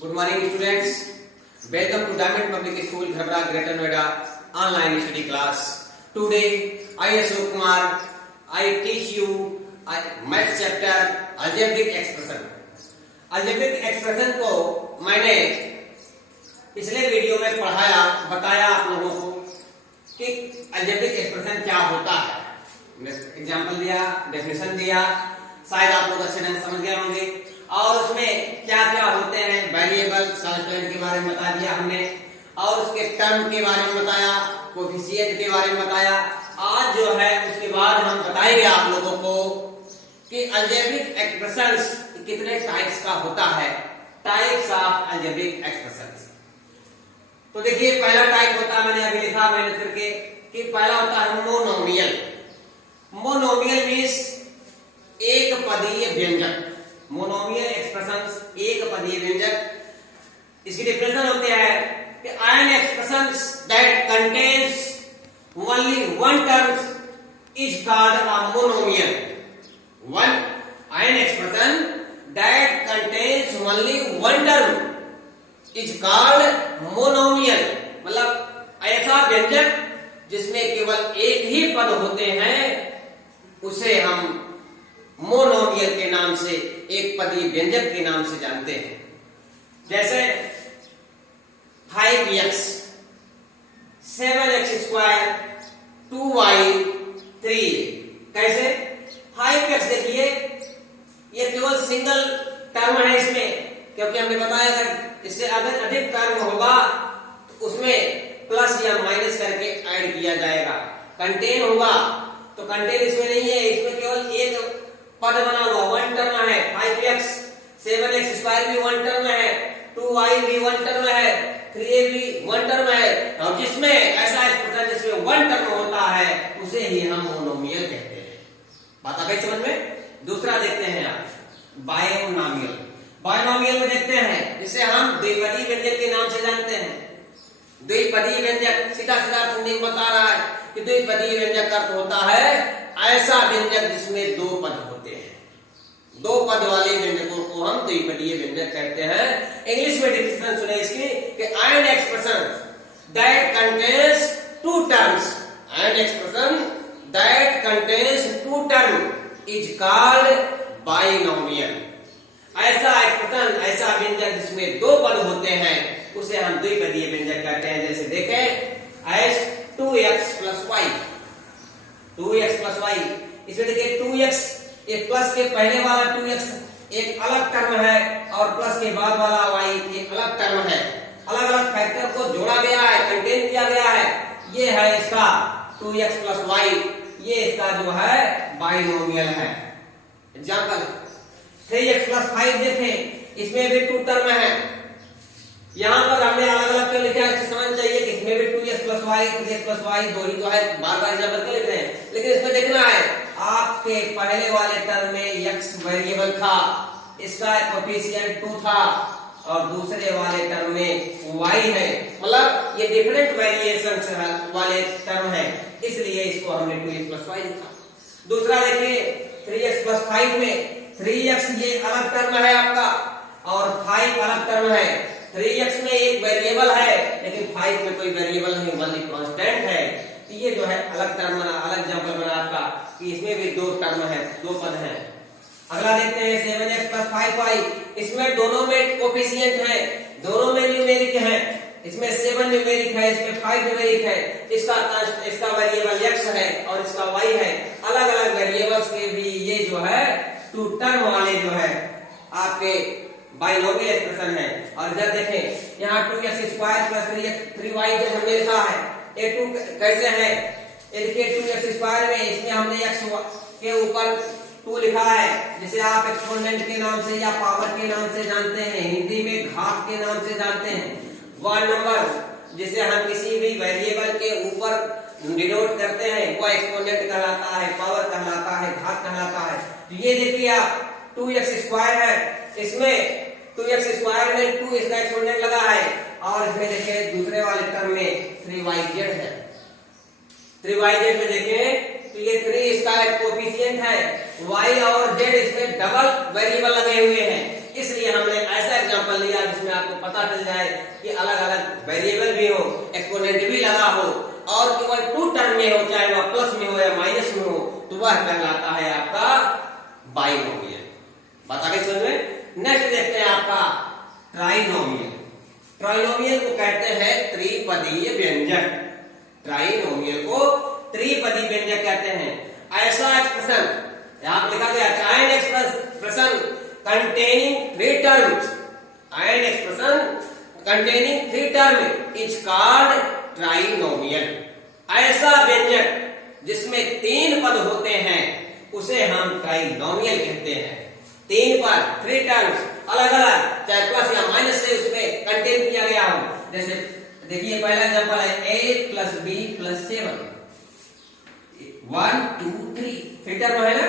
Good morning students. Welcome to Diamond Public School, Ghabra, Greater Noida online study class. Today I Ashok Kumar I teach you math chapter algebraic expression. Algebraic expression को मैंने पिछले video में पढ़ाया, बताया आप लोगों को कि algebraic expression क्या होता है। एग्जाम्पल दिया, डेफिनेशन दिया, शायद आप लोग अच्छे ढंग से समझ गए होंगे। और उसमें क्या क्या होते हैं, वेरिएबल्स, कांस्टेंट के बारे में बता दिया हमने, और उसके टर्म के बारे में बताया, कोएफिशिएंट के बारे में बताया। आज जो है उसके बाद हम बताएंगे आप लोगों को कि अलजेब्रिक एक्सप्रेशंस कितने टाइप्स का होता है, टाइप्स ऑफ अलजेब्रिक एक्सप्रेशंस। तो देखिए पहला टाइप होता है, मैंने अभी लिखा मेहनत करके कि पहला होता है मोनोमियल। मोनोमियल मीन्स एक पदीय व्यंजक। मोनोमियल एक्सप्रेशंस एक पदीय व्यंजक। इसकी डेफिनेशन होती है कि an expressions that contains only one term is called a monomial. An expression that contains only one term is called monomial. मतलब ऐसा व्यंजक जिसमें केवल एक ही पद होते हैं उसे हम मोनोमियल के नाम से, एक पदीय व्यंजक के नाम से जानते हैं। जैसे 5x 7x स्क्वायर 2y 3। कैसे 5x देखिए ये केवल सिंगल टर्म है इसमें, क्योंकि हमने बताया था इससे अगर अधिक टर्म होगा तो उसमें प्लस या माइनस करके ऐड किया जाएगा। कंटेन होगा तो कंटेन इसमें नहीं है, इसमें केवल एक पद बना हुआ, वन टर्म है। 5x 7x स्क्वायर भी वन टर्म है, 2y भी वन टर्म है, 3a भी वन टर्म है। और जिसमें ऐसा एक्सप्रेशन जिसमें वन टर्म होता है उसे ही हम मोनोमियल कहते हैं। बात आ गई समझ में। दूसरा देखते हैं आप बायनोमियल। बायनोमियल में देखते हैं जिसे हम द्विपदी व्यंजक के नाम से जानते हैं। द्विपदी व्यंजक सीधा सीधा मीनिंग बता रहा है कि द्विपदी व्यंजक का अर्थ होता है ऐसा व्यंजक जिसमें दो पद होते हैं। दो पद वाले व्यंजकों को हम द्विपदीय व्यंजक कहते हैं। इंग्लिश में डिफिनेशन सुने इसकी कि an expression that contains two terms, an expression that contains two terms is called binomial. ऐसा एक्सप्रेशन, ऐसा व्यंजक जिसमें दो पद होते हैं उसे हम द्विपदीय व्यंजक कहते हैं। जैसे देखें as 2x plus y, 2x plus y। इसमें देखिए 2x एक प्लस के पहले वाला 2x एक अलग टर्म है और प्लस के बाद वाला y एक अलग टर्म है। अलग अलग फैक्टर को जोड़ा गया है, कंटेन किया गया है। ये है इसका 2x plus y, ये इसका जो है बाइनोमियल है। एग्जांपल 3x plus 5 देखें, इसमें भी टू टर्म है। यहाँ पर हमने अलग अलग क्यों लिखा है समझ चाहिए कि इसमें भी 2x plus y 3x plus y दो ही तो है, बार बार एग्जांपल क्यों लिख रहे हैं। लेकिन इसमें देखना है आपके पहले वाले टर्म में x वेरिएबल था, इसका कोएफिशिएंट 2 था, और दूसरे वाले टर्म में y है। मतलब ये डिफरेंट वेरिएशंस वाले टर्म है, इसलिए इसको हमने 2x plus y लिखा। दूसरा देखिए 3x plus 5 में 3x ये अलग टर्म है आपका और 5 अलग टर्म है। 3x में एक वेरिएबल है लेकिन 5 में कोई वेरिएबल नहीं, ओनली कांस्टेंट है। तो ये जो है अलग टर्म बना, अलग एग्जांपल बना आपका कि इसमें भी दो टर्म है, दो पद हैं। अगला देखते हैं 7x plus 5y। इसमें दोनों में कोएफिशिएंट है, दोनों में न्यूमेरिक है। इसमें 7 न्यूमेरिक है, इसमें 5 न्यूमेरिक है। इसका वेरिएबल x है और इसका y है। अलग अलग वेरिएबल्स के भी ये जो है टू टर्म वाले जो है आपके बाइनोमियल एक्सप्रेशन है। और इधर देखें यहाँ 2x स्क्वायर प्लस 3y जो हमने लिखा है, ये 2 कैसे है, ये देखिए 2x स्क्वायर में इसमें हमने x के ऊपर 2 लिखा है, जिसे आप एक्सपोनेंट के नाम से या पावर के नाम से जानते हैं, हिंदी में घात के नाम से जानते हैं। 1 नंबर जिसे हम किसी भी वेरिएबल के ऊपर डिनोट करते हैं वो एक्सपोनेंट कहलाता है, पावर कहलाता है, घात कहलाता है। तो ये देखिए आप 2x स्क्वायर है, इसमें 2x स्क्वायर में 2 इसका एक्सपोनेंट लगा है, और इसमें देखिए दूसरे वाले टर्म में 3yz है। 3yz में देखें तो ये 3 इसका एक कोएफिशिएंट है, y और z इसमें डबल वेरिएबल लगे हुए हैं, इसलिए हमने ऐसा एग्जांपल लिया जिसमें आपको नेक्स्ट देखते हैं आपका ट्राइनोमियल। ट्राइनोमियल को कहते हैं त्रिपदीय व्यंजक। ट्राइनोमियल को त्रिपदीय व्यंजक कहते हैं। ऐसा एक्सप्रेशन यहां पर लिखा गया है, an expression containing three terms, an expression containing three terms is called trinomial। ऐसा व्यंजक जिसमें तीन पद होते हैं उसे हम ट्राइनोमियल कहते हैं। तीन पद, थ्री टर्म्स, अलग अलग, चाहे प्लस या माइनस से उसमें कंटेन किया गया हो। जैसे देखिए पहला एग्जांपल है a plus B plus 7, 1 2 3, three term है ना,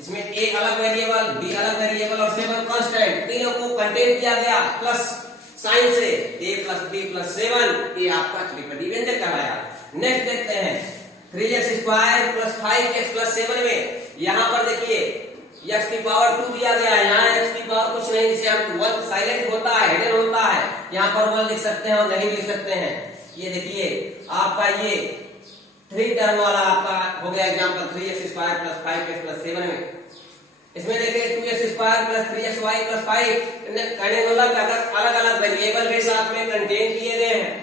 इसमें a अलग वेरिएबल, b अलग वेरिएबल और 7 कांस्टेंट, तीनों को कंटेन किया गया प्लस साइन से, a प्लस b प्लस 7, ये आपका त्रिपदी व्यंजक कहलाया। नेक्स्ट देखते हैं 3x square plus 5x plus 7 में यहां पर देखिए x की पावर 2 दिया गया है। यहाँ x की पावर कुछ नहीं, जिसे हम 1 साइलेंट होता है, हिडन होता है, यहाँ पर 1 लिख सकते हैं और नहीं लिख सकते हैं। ये देखिए आपका ये 3 टर्म वाला आपका हो गया example 3x square plus 5x plus 7 में। इसमें देखिए 2x square plus 3xy plus 5, कहने को लग अगर अलग अलग वेरिएबल भी साथ में कंटेन किए गए हैं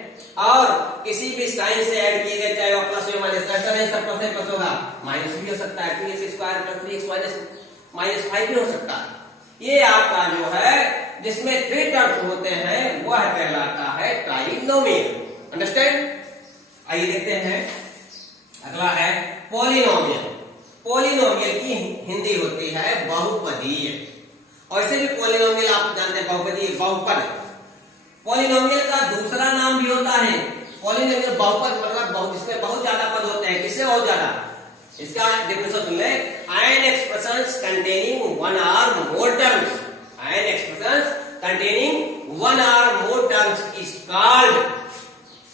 और किसी भी साइन से ऐड किए गए, चाहे वो प्लस हो माइनस, ऐसा नहीं सब प्लस प्लस होगा, माइनस भी हो सकता है, 2x square plus 3xy minus 5 भी हो सकता है। ये आपका जो है जिसमें 3 टर्म्स होते हैं वह कहलाता है ट्राइनोमियल। अंडरस्टैंड? आइए देखते हैं अगला है पॉलिनोमियल। पॉलिनोमियल की हिंदी होती है बहुपदीय, और इसे भी पॉलिनोमियल आप जानते हैं बहुपदीय, बहुपद। पॉलिनोमियल का दूसरा नाम भी होता है पॉलिनोमियल बहुपद, मतलब बहुत, इसमें बहुत ज्यादा पद होते हैं। किससे बहुत ज्यादा? इसका डेफिनेशन सुन ले, N expressions containing one or more terms, an expressions containing one or more terms is called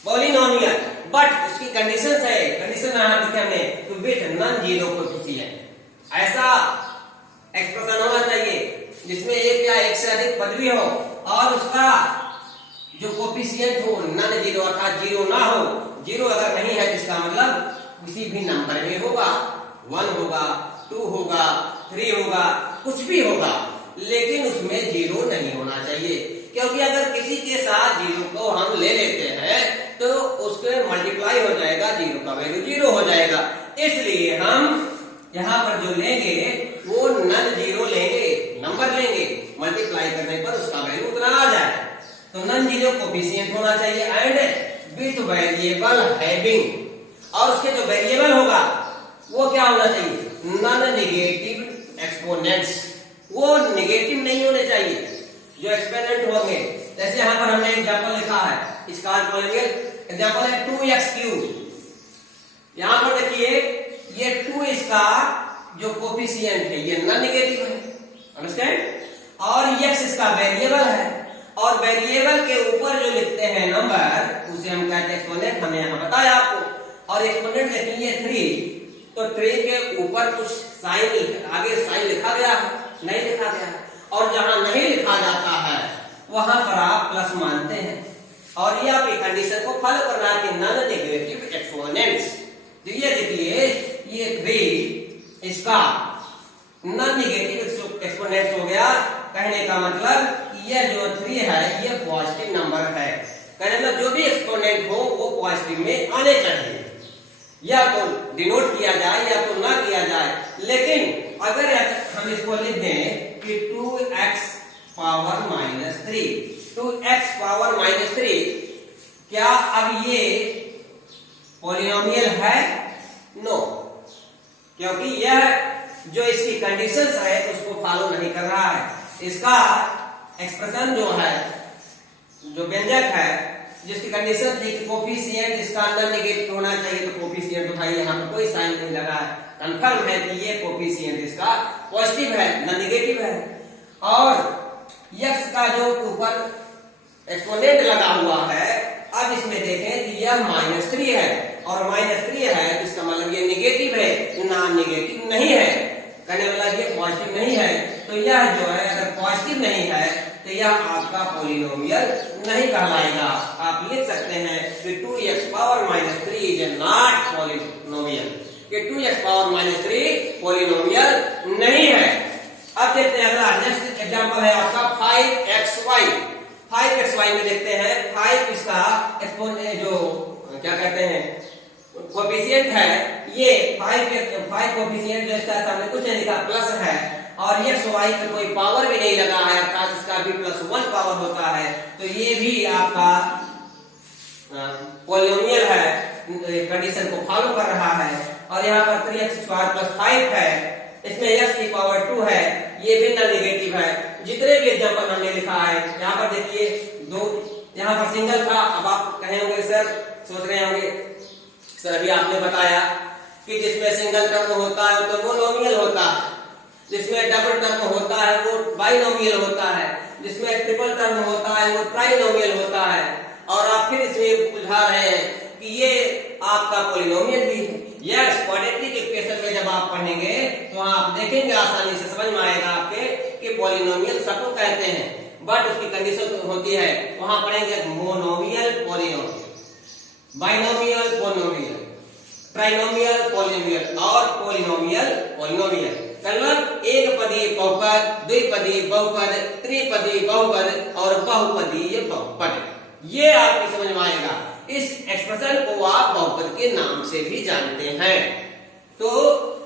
polynomial. But उसकी कंडीशन है, कंडीशन यहां लिखे हमने, two with non zero coefficient. ऐसा एक्सप्रेशन होना चाहिए जिसमें एक या एक से अधिक पद भी हो और उसका जो कोएफिशिएंट हो नॉन जीरो, अर्थात जीरो ना हो। जीरो अगर नहीं है जिसका मतलब किसी भी नंबर में होगा, 1 होगा, 2 होगा, 3 होगा, कुछ भी होगा, लेकिन उसमें जीरो नहीं होना चाहिए। क्योंकि अगर किसी के साथ जीरो को हम ले लेते हैं तो उसके मल्टीप्लाई हो जाएगा, जीरो का वैल्यू जीरो हो जाएगा। इसलिए हम यहाँ पर जो लेंगे वो नॉन जीरो लेंगे, नंबर लेंगे, मल्टीप्लाई करने पर उसका वैल्यू उतना आ जाए। तो नॉन जीरो कोएफिशिएंट होना चाहिए एंड विथ वेरिएबल हैविंग, और उसके जो वेरिएबल होगा वो क्या होना चाहिए? नॉन नेगेटिव एक्सपोनेंट्स, वो नेगेटिव नहीं होने चाहिए जो एक्सपोनेंट होंगे। जैसे यहां पर हमने एग्जांपल लिखा है, इसका पॉलिनोमियल एग्जांपल है 2x3। यहां पर देखिए ये 2 इसका जो कोएफिशिएंट है ये नॉन नेगेटिव है, अंडरस्टैंड? और x इसका वेरिएबल है, और वेरिएबल के ऊपर जो लिखते हैं नंबर उसे हम कहते हैं एक्सपोनेंट। हमने यहां बताया आपको। और एक्सपोनेंट देखिए 3, तो 3 के ऊपर कुछ साइन, आगे साइन लिखा गया है, नहीं लिखा गया है, और जहां नहीं लिखा जाता है वहां पर आप प्लस मानते हैं। और ये आपकी कंडीशन को फॉलो करना है कि नॉन नेगेटिव एक्सपोनेंट्स। तो ये देखिए ये 3 इसका नॉन नेगेटिव एक्सपोनेंट्स हो गया। कहने का मतलब ये जो 3 है ये पॉजिटिव नंबर है। कहने मतलब जो भी एक्सपोनेंट हो वो पॉजिटिव में आने चाहिए, या तो डिनोट किया जाए या तो ना किया जाए। लेकिन अगर हम इसको लिख दें कि 2x power minus 3, 2x power minus 3, क्या अब ये पॉलिनोमियल है? नो, क्योंकि यह जो इसकी कंडीशंस है उसको फॉलो नहीं कर रहा है। इसका एक्सप्रेशन जो है, जो व्यंजक है, जिसकी कंडीशन थी कि कोएफिशिएंट इसका नॉन नेगेटिव होना चाहिए, तो कोएफिशिएंट तो भाई यहाँ पर कोई साइन नहीं लगा है, कंफर्म है कि ये कोएफिशिएंट इसका पॉजिटिव है, नॉन नेगेटिव है। और x का जो ऊपर एक्सपोनेंट लगा हुआ है, अब इसमें देखें कि यह -3 है, और -3 है तो इसका मतलब ये नेगेटिव है, नॉन नेगेटिव नहीं है। कहने वाला ये पॉजिटिव नहीं है, तो यह जो है अगर पॉजिटिव नहीं है तो यह आपका पॉलिनोमियल नहीं कहलाएगा। आप लिख सकते हैं कि 2x power minus 3 is not polynomial, कि 2x पावर माइनस 3 पॉलिनोमियल नहीं है। अब देखते हैं अगला नेक्स्ट एग्जांपल है आपका 5xy में देखते हैं 5 इसका जो क्या कहते हैं कोएफिशिएंट है, ये 5 कोएफिशिएंट जो इसका सामने कुछ नहीं लिखा प्लस है, और एक्स वाई पे कोई पावर भी नहीं लगा है, अर्थात इसका भी +1 पावर होता है, तो ये भी आपका पॉलिनोमियल है, कंडीशन को फॉलो कर रहा है। और यहाँ पर 3x² + 5 है, इसमें x की पावर 2 है, ये भी नॉन नेगेटिव है। जितने भी एग्जांपल हमने लिखा है यहाँ पर देखिए, दो यहाँ पर सिंगल था, अब आप कहे होंगे सर, सोच रहे होंगे सर अभी आपने बताया कि जिसमें सिंगल टर्म होता है तो वो नॉमिनल होता है, जिसमें डबल टर्म होता है वो बाइनोमियल होता है, जिसमें ट्रिपल टर्म होता है वो ट्राइनोमियल होता है, और आप फिर इसमें बुझा रहे हैं कि ये आपका पॉलिनोमियल भी है। यस, क्वाड्रेटिक इक्वेशन में जब आप पढ़ेंगे तो आप देखेंगे, आसानी से समझ में आएगा आपके कि पॉलिनोमियल सबको कहते हैं, बट उसकी कंडीशन होती है, वहां पढ़ेंगे monomial, polynomial, binomial, polynomial, trinomial, polynomial और पॉलिनोमियल, पॉलिनोमियल। मतलब एक पदी बहुपद, द्विपदी बहुपद, त्रिपदी बहुपद और बहुपदीय बहुपद, ये आपकी समझ में आएगा। इस एक्सप्रेशन को आप बहुपद के नाम से भी जानते हैं। तो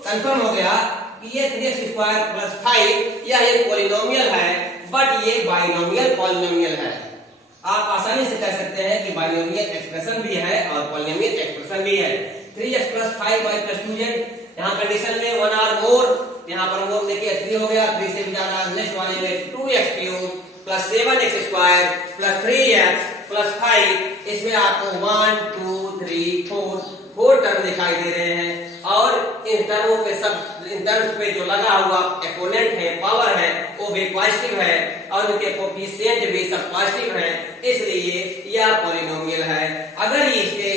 कंफर्म हो गया कि ये 3x² + 5 यह एक पॉलिनोमियल है, बट ये बाइनोमियल पॉलिनोमियल है। आप आसानी से कह सकते हैं कि बाइनोमियल एक्सप्रेशन भी है और पॉलिनोमियल एक्सप्रेशन भी है। 3x + 5y + 2z, यहाँ कंडीशन में 1 और मोर, यहाँ पर मोर देखिए 3 हो गया, 3 से भी ज्यादा, नेक्स्ट वाले में 2x³ + 7x² + 3x + 5, इसमें आपको 1 2 3 4 टर्म दिखाई दे रहे हैं, और इन टर्मों पे इन टर्म्स पे जो लगा हुआ एक्सपोनेंट है, पावर है, वो भी पॉजिटिव है, और उनके कोएफिशिएंट भी सब पॉजिटिव है, इसलिए यह पॉलिनोमियल है। अगर इसके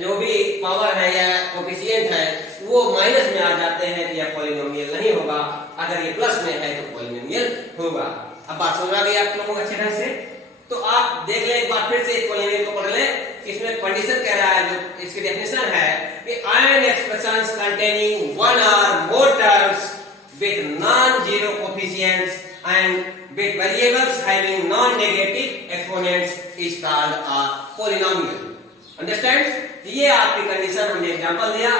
जो भी पावर है या कोएफिशिएंट है वो माइनस में आ जाते हैं तो यह पॉलिनोमियल नहीं होगा, अगर ये प्लस में है तो पॉलिनोमियल होगा। अब बात समझ आ गई आप लोगों को अच्छे ढंग से? तो आप देख लें एक बार फिर से इस पॉलिनोमियल को पढ़ लें। इसमें कंडीशन कह रहा है, जो इसकी डेफिनेशन है कि एन एक्सप्रेशंस कंटेनिंग 1 और more terms with non-zero coefficients and with variables having non-negative exponents is called a polynomial. Understand? ये आपकी कंडीशन हमने एग्जांपल दिया,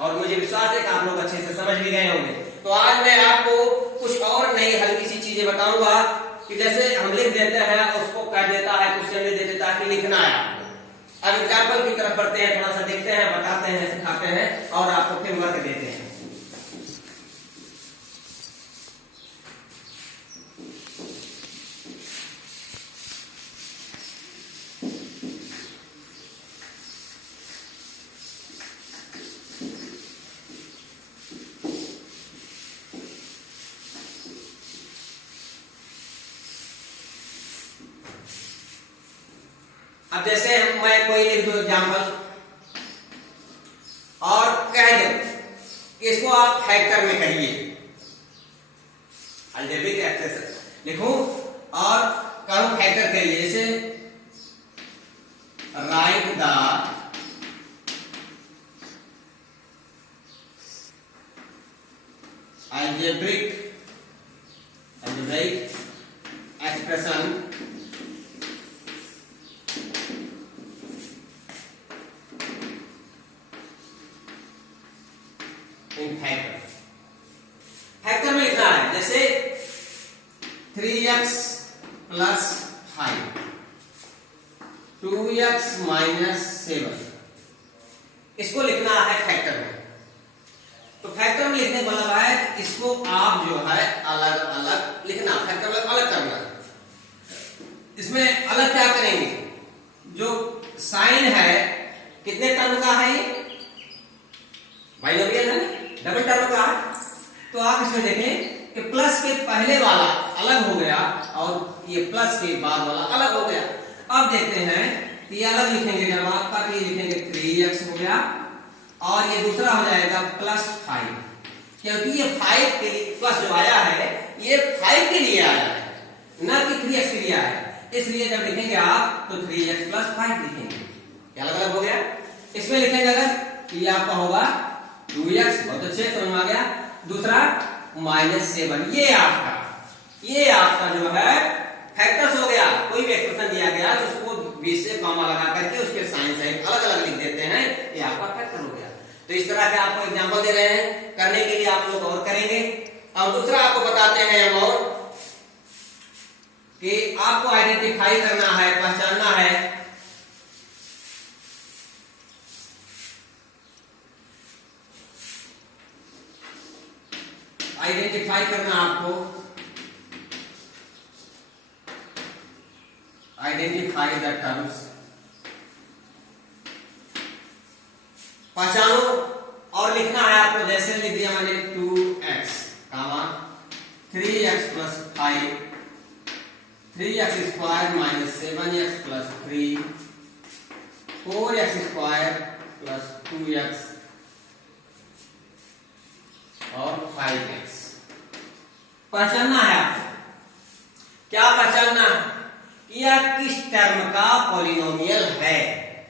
और मुझे विश्वास है कि आप लोग अच्छे से समझ भी गए होंगे। तो आज मैं आपको कुछ और नई हल्की सी चीजें बताऊंगा कि जैसे हम लिख देते हैं, उसको कर देता है, क्वेश्चन में दे देता है कि लिखना है। अब एग्जाम्पल की तरफ बढ़ते हैं, थोड़ा सा देखते हैं, बताते हैं, सिखाते हैं और आपको फिर वर्क देते हैं। अब जैसे मैं कोई लिख दूं एग्जाम्पल और कह दूं कि इसको आप फैक्टर में कहिए, अलजेब्रिक एक्सप्रेशन लिखूं और कहूं फैक्टर करिए, जैसे right the algebraic expression factor में लिखना है, जैसे 3x + 5 2x - 7, इसको लिखना है फैक्टर में। तो फैक्टर में लिखने का मतलब है इसको आप जो है अलग अलग लिखना, फैक्टर में अलग करना। इसमें अलग क्या करेंगे, जो साइन है कितने टर्म का है, ये बाइनोमियल है, डबल टर्म का है, तो आप इसमें देखें कि प्लस के पहले वाला अलग हो गया और ये प्लस के बाद वाला अलग हो गया। अब देखते हैं कि ये अलग लिखेंगे, जब आपका ये लिखेंगे 3x हो गया और ये दूसरा हो जाएगा +5, क्योंकि ये 5 के लिए प्लस जो आया है ये 5 के लिए आया है, ना कि 3x के लिए आया है, इसलिए जब लिखेंगे आप तो 3x + 5 लिखेंगे, क्या अलग अलग हो गया। इसमें लिखेंगे अगर ये आपका होगा 2x, बहुत अच्छे समझ में आ गया, दूसरा -7, ये आपका जो है फैक्टर्स हो गया, बीच से कॉमा लगा करके उसके साइन साइड अलग अलग लिख देते हैं, ये आपका फैक्टर हो गया। तो इस तरह के आपको एग्जांपल दे रहे हैं, करने के लिए आप लोग और करेंगे। और दूसरा आपको बताते हैं हम और कि आपको आइडेंटिफाई करना है, पहचानना है आइडेंटिफाई करना आपको, आइडेंटिफाई द टर्म्स, पहचानो और लिखना है आपको। जैसे लिख दिया मैंने 2x, 3x plus 5, 3x square minus 7x plus 3, 4x square plus 2x और 5x। पहचानना है आपको, क्या पहचानना है कि यह किस टर्म का पॉलिनोमियल है,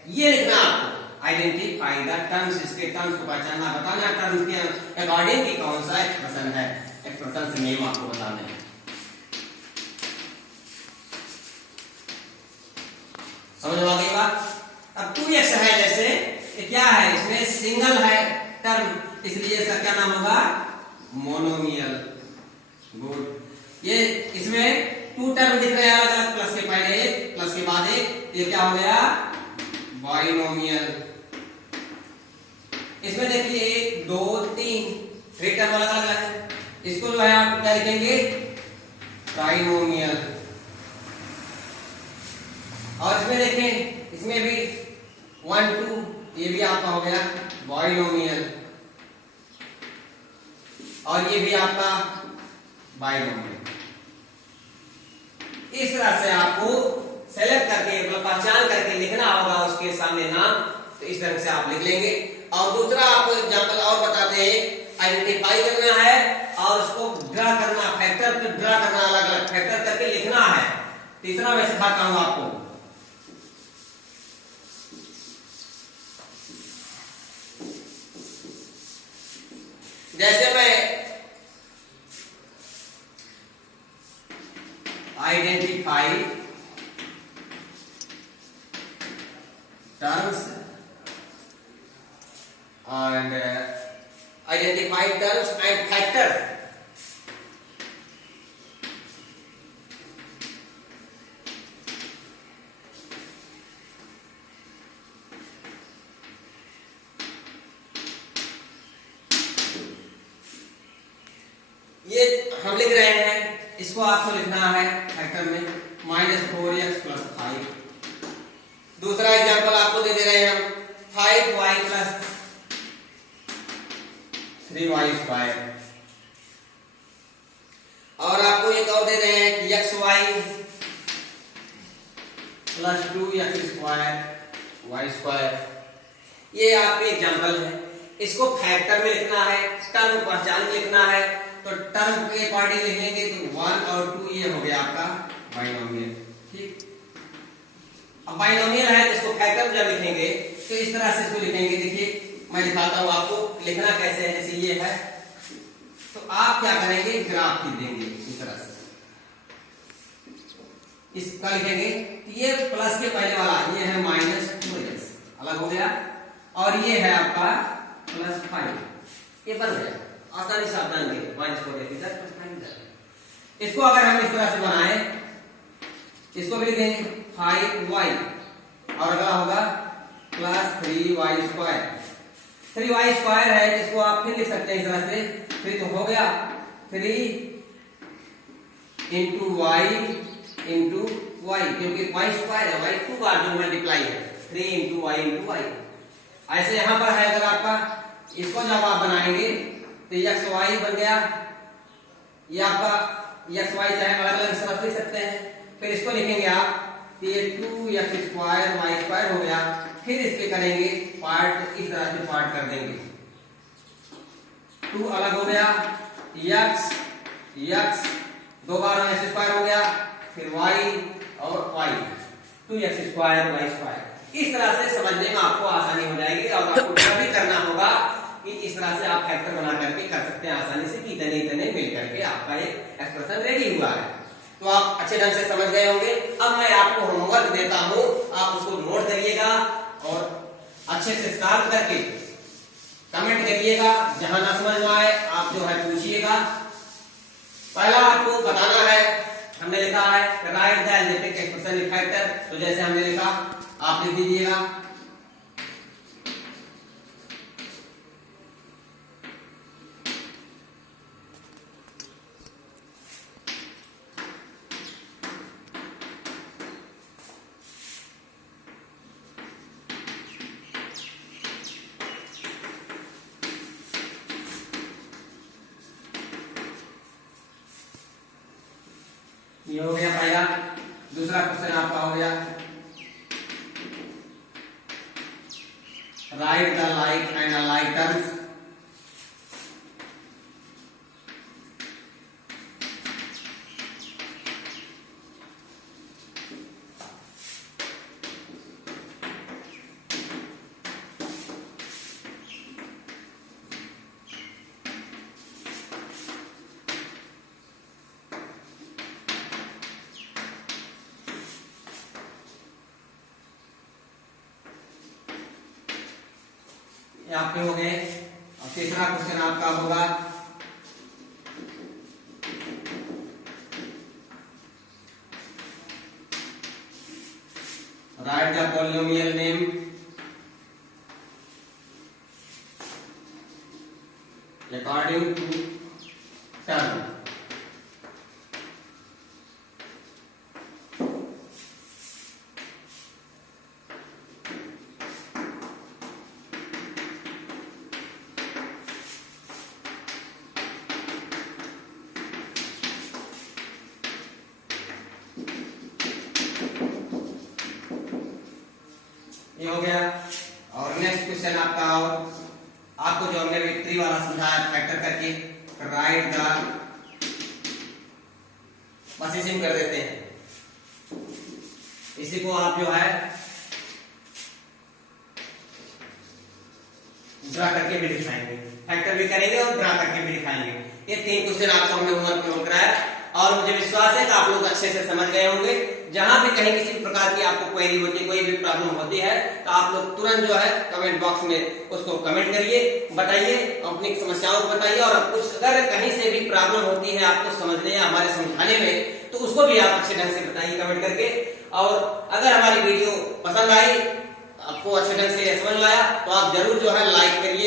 ये लिखना आपको। आइडेंटिफाई द टर्म्स, इसके टर्म्स को पहचानना, बताना टर्म्स के अकॉर्डिंग की कौन सा एक्सप्रेशन है, एक्सप्रेशन से नेम आपको बताने हैं। समझ में आ गई बात। अब 2x है, जैसे ये क्या है, इसमें सिंगल है टर्म, इसलिए इसका क्या नाम होगा, मोनोमियल। गुड। ये इसमें 2 टर्म दिख रहे हैं अलग अलग, प्लस के पहले एक, प्लस के बाद एक, ये क्या हो गया, बाइनोमियल। इसमें देखिए 1 2 3 3 टर्म अलग अलग है, इसको जो है आप क्या लिखेंगे, ट्राइनोमियल। और इसमें देखें, इसमें भी 1 2, ये भी आपका हो गया बाइनोमियल, और ये भी आपका बाइनोमियल। इस तरह से आपको सेलेक्ट करके, मतलब पहचान करके लिखना होगा उसके सामने नाम, तो इस तरह से आप लिख लेंगे। और दूसरा आपको एग्जांपल और बताते हैं, आइडेंटिफाई करना है और उसको ड्रा करना, फैक्टर पे ड्रा करना, अलग अलग फैक्टर करके लिखना है। तीसरा मैं सिखाता हूं आपको। जैसे मैं identify terms and identify terms and factor, ये हम लिख रहे हैं, इसको आपको लिखना है फैक्टर में -4x प्लस 5। दूसरा एग्जांपल आपको दे रहे हैं हम, 5y प्लस 3y स्क्वायर। और आपको एक और दे रहे हैं कि xy plus 2x square y square. ये आपके एग्जांपल है, इसको फैक्टर में लिखना है, टर्म पहचान लिखना है। तो टर्म के अकॉर्डिंग लिखेंगे तो 1 और 2, ये हो गया आपका बाइनोमियल। ठीक, अब बाइनोमियल है तो इसको फैक्टर जब लिखेंगे तो इस तरह से इसको लिखेंगे। देखिए मैं दिखाता हूं आपको लिखना कैसे है। जैसे ये है तो आप क्या करेंगे, ग्राफ खींचेंगे इस तरह से, इसका लिखेंगे। ये प्लस के पहले वाला ये है -2x, अलग हो गया, और ये है आपका +5, ये बन गया। आसानी से आप जान गए, -4x इधर +5। इसको अगर हम इस तरह से बनाए, इसको भी लिखेंगे 5y, और अगला होगा +3y स्क्वायर। 3y स्क्वायर है, इसको आप फिर लिख सकते हैं इस तरह से। फिर तो हो गया 3 × y × y, क्योंकि y स्क्वायर है, y 2 बार जो मल्टीप्लाई है, 3 × y × y। ऐसे यहां पर है, अगर आपका इसको जब आप बनाएंगे तो xy बन गया, ये आपका xy चाहे अलग अलग तरफ लिख सकते हैं। फिर इसको लिखेंगे आप, ये 2x स्क्वायर y स्क्वायर हो गया। फिर इसके करेंगे पार्ट, इस तरह से पार्ट कर देंगे। 2 अलग हो गया, x 2 बार x स्क्वायर हो गया, फिर y और y, 2x square y square. इस तरह से समझने में आपको आसानी हो जाएगी, और आपको भी करना होगा कि इस तरह से आप फैक्टर बना करके कर सकते हैं आसानी से, कि इतने इतने मिल करके आपका एक एक्सप्रेशन रेडी हुआ है। तो आप अच्छे ढंग से समझ गए होंगे। अब मैं आपको होमवर्क देता हूं, आप उसको नोट करिएगा और अच्छे से सॉल्व करके कमेंट करिएगा। जहां ना समझ में आए आप जो है पूछिएगा। पहला आपको बताना है, हमने लिखा है right the algebraic expression in factor, तो जैसे हमने लिखा आप लिख दीजिएगा। ये हो गया पहला। दूसरा क्वेश्चन आपका हो गया write the like and alike terms. ये आपके हो गए। और तीसरा क्वेश्चन आपका होगा write the polynomial name according to term. ये हो गया। और नेक्स्ट क्वेश्चन आपका, और आपको जो हमने विक्ट्री वाला समझाया फैक्टर करके, राइट द, बस इसी में कर देते हैं। इसी को आप जो है ड्रा करके भी दिखाएंगे, फैक्टर भी करेंगे और ड्रा करके भी दिखाएंगे। ये 3 क्वेश्चन आपको हमने होमवर्क में कराया और मुझे विश्वास है कि आप लोग अच्छे से समझ गए होंगे। जहां भी कहीं किसी प्रकार की आपको क्वेरी होती है, कोई भी प्रॉब्लम होती है, तो आप लोग तुरंत जो है कमेंट बॉक्स में उसको कमेंट करिए, बताइए, अपनी समस्याओं को बताइए। और कुछ अगर कहीं से भी प्रॉब्लम होती है आपको समझने या हमारे समझाने में, तो उसको भी आप अच्छे ढंग से बताइए कमेंट करके। और अगर हमारी वीडियो पसंद आई, आपको अच्छे ढंग से समझ में आया, तो आप जरूर जो है लाइक करिएगा।